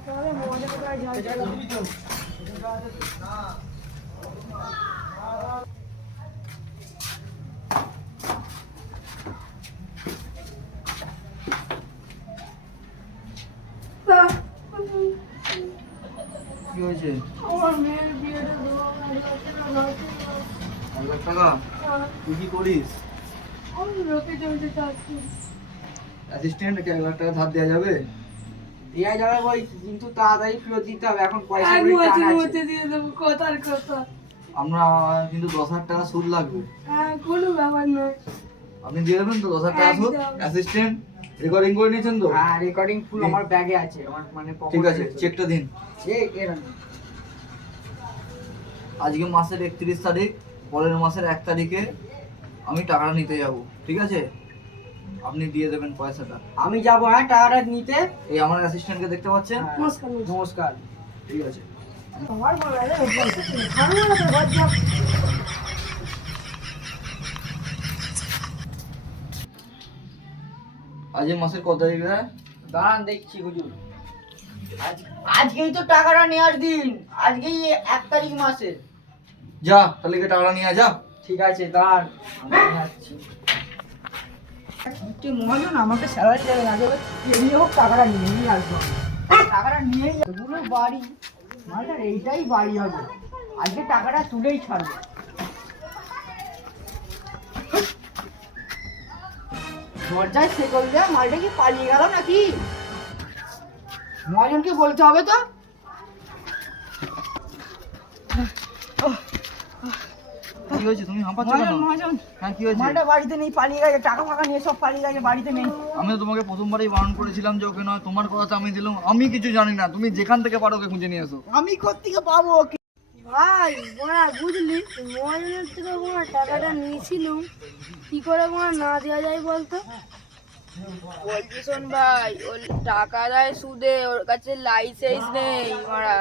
কি হয়েছে? আমার মেয়ের বিয়েটা দেবো, 1 লাখ টাকা? তুই কি করিস? আমি লোকে চলতে চাচ্ছি। অ্যাসিস্ট্যান্টকে 1 লাখ টাকা ধার দেওয়া যাবে? দেওয়া যাবে ভাই, কিন্তু তাড়াতাড়ি ফেরত দিতে হবে, এখন পয়সা এক কড়ি টান বছরের আছে। মধ্যে দিয়ে দেবো, কথার কথা। আমরা কিন্তু 10,000 টাকা সুদ লাগবে। হ্যাঁ, কোনো ব্যাপার নয়। আপনি দিয়ে দেবেন তো 10,000 টাকা সুদ? একদম। অ্যাসিস্ট্যান্ট রেকর্ডিং করে নিয়েছেন তো? হ্যাঁ, রেকর্ডিং ফুল আমার ব্যাগে আছে, আমার মানে ঠিক আছে, চেকটা দিন। আজকে মাসের 31 তারিখ, পরের মাসের 1 তারিখে আমি টাকাটা নিতে যাব, ঠিক আছে? আপনি দিয়ে দেবেন পয়সাটা। আমি যাবো, হ্যাঁ, টাকাটা নিতে। এই আমার অ্যাসিস্ট্যান্টকে দেখতে পাচ্ছেন? নমস্কার। নমস্কার। ঠিক আছে। আমার বলা রে, আমি না তো বাদ যাও। আজ এই মাসের কত তারিখ রে? দাঁড়ান দেখছি হুজুর। আজকেই তো টাকাটা নেওয়ার দিন, আজকেই 1 তারিখ মাসের। যা, তাহলে কি টাকাটা নিয়ে যা। ঠিক আছে, দাঁড়ান আমি যাচ্ছি। তুই মহাজন আমাকে স্যালারি দেবে না, দেবে এমনি হোক টাকাটা নিয়েই আসবো। টাকাটা নিয়েই পুরো বাড়ি, মালটার এইটাই বাড়ি হবে, আজকে টাকাটা তুলেই ছাড়বে। দরজায় শেকল দেয়া মালটা কি পালিয়ে গেল নাকি? মহাজনকে বলতে হবে তো। কি হয়েছে, তুমি হাঁপাচ্ছ কেন? মহাজন, হ্যাঁ, কি হয়েছে? মালটা বাড়িতে নেই, পালিয়ে গেছে, টাকা ফাকা নিয়ে সব পালিয়ে গেছে, বাড়িতে নেই। আমি তো তোমাকে প্রথমবারই বারণ করেছিলাম যে ওকে নয়, তোমার কথা আমি দিলাম। আমি কিছু জানি না, তুমি যেখান থেকে পারো ওকে খুঁজে নিয়ে এসো। আমি কোত্থেকে পাবো ওকে? ভাই বোনা বুঝলি, মহাজনের থেকে বোনা টাকাটা নিয়েছিলুম, কি করে বোনা না দেওয়া যায় বলতো? বলছি শোন ভাই, ওর টাকা দেয় সুদে, ওর কাছে লাইসেন্স নেই মারা।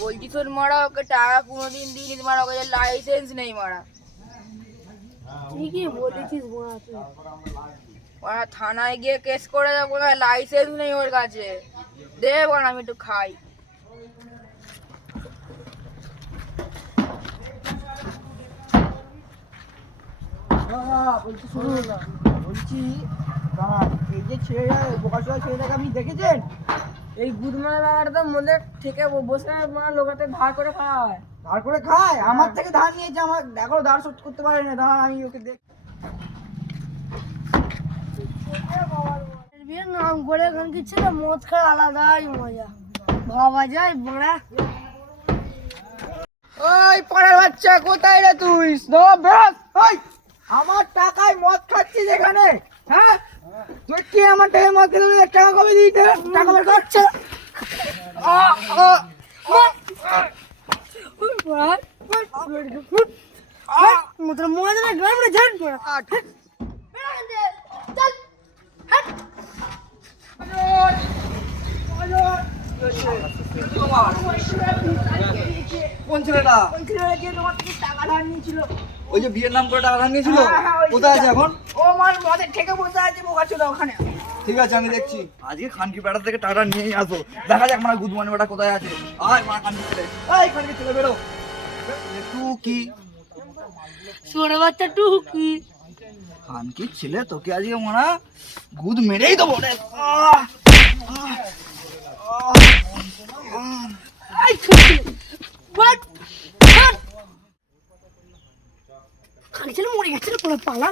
বলছি শোন মারা, ওকে টাকা কোনোদিন দিইনি মারা, ওর কাছে লাইসেন্স নেই মারা। ঠিকই বলেছিস বোনা তুই। মারা থানায় গিয়ে কেস করে দেবো না, লাইসেন্স নেই ওর কাছে। দে বোন, আমি একটু খাই। বলছি শুনুন না, বলছি দাঁড়ান, এই যে ছেলেটা, বোকাশোয়া ছেলেটাকে আপনি দেখেছেন? এই গুদমারা ব্যাপারটা মনে থেকে বসে লোকাতে ধার করে খায়। ধার করে খায়? আমার থেকে ধার নিয়েছে, আমার এখনো ধার শোধ করতে পারে না। দাঁড়ান, আমি ওকে দেখ। বিয়ের নাম করে এখানকে ছিল মদ খাওয়া আলাদাই মজা, ভাবা যায় বোনা। ওই পরের বাচ্চা, কোথায় রে তুই? বেরোস। ওই আমার টাকায় মদ খাচ্ছিস এখানে? হ্যাঁ, তুই কি আমার টাকায় মদ খেতে বলে? টাকা কবে দিতে? টাকা বের করছে। মতো মজা না গ্রামে ঝাড় পড়া কাট। কোন ছেলেটা? ওই ছেলেটা যে তোমার থেকে টাকা ধার নিয়েছিল। ওই যে বিয়ের নাম করে টাকা ধার নিয়েছিল? হ্যাঁ, ওই কোথায় আছে এখন? ও আমার মদের থেকে বসে আছে, বোকা ছিল ওখানে। ঠিক আছে, আমি দেখছি। আজকে খানকি বেড়া থেকে টাকাটা নিয়েই আসো, দেখা যাক মানে গুদমানি বেটা কোথায় আছে। আয় মা খানকি ছেলে, এই খানকি ছেলে বেরো। একটু কি ছোট বাচ্চা টুকি খানকি ছেলে, তোকে আজকে মারা গুদ মেরেই দেবো রে। খালি ছিল মরে গেছে, পালা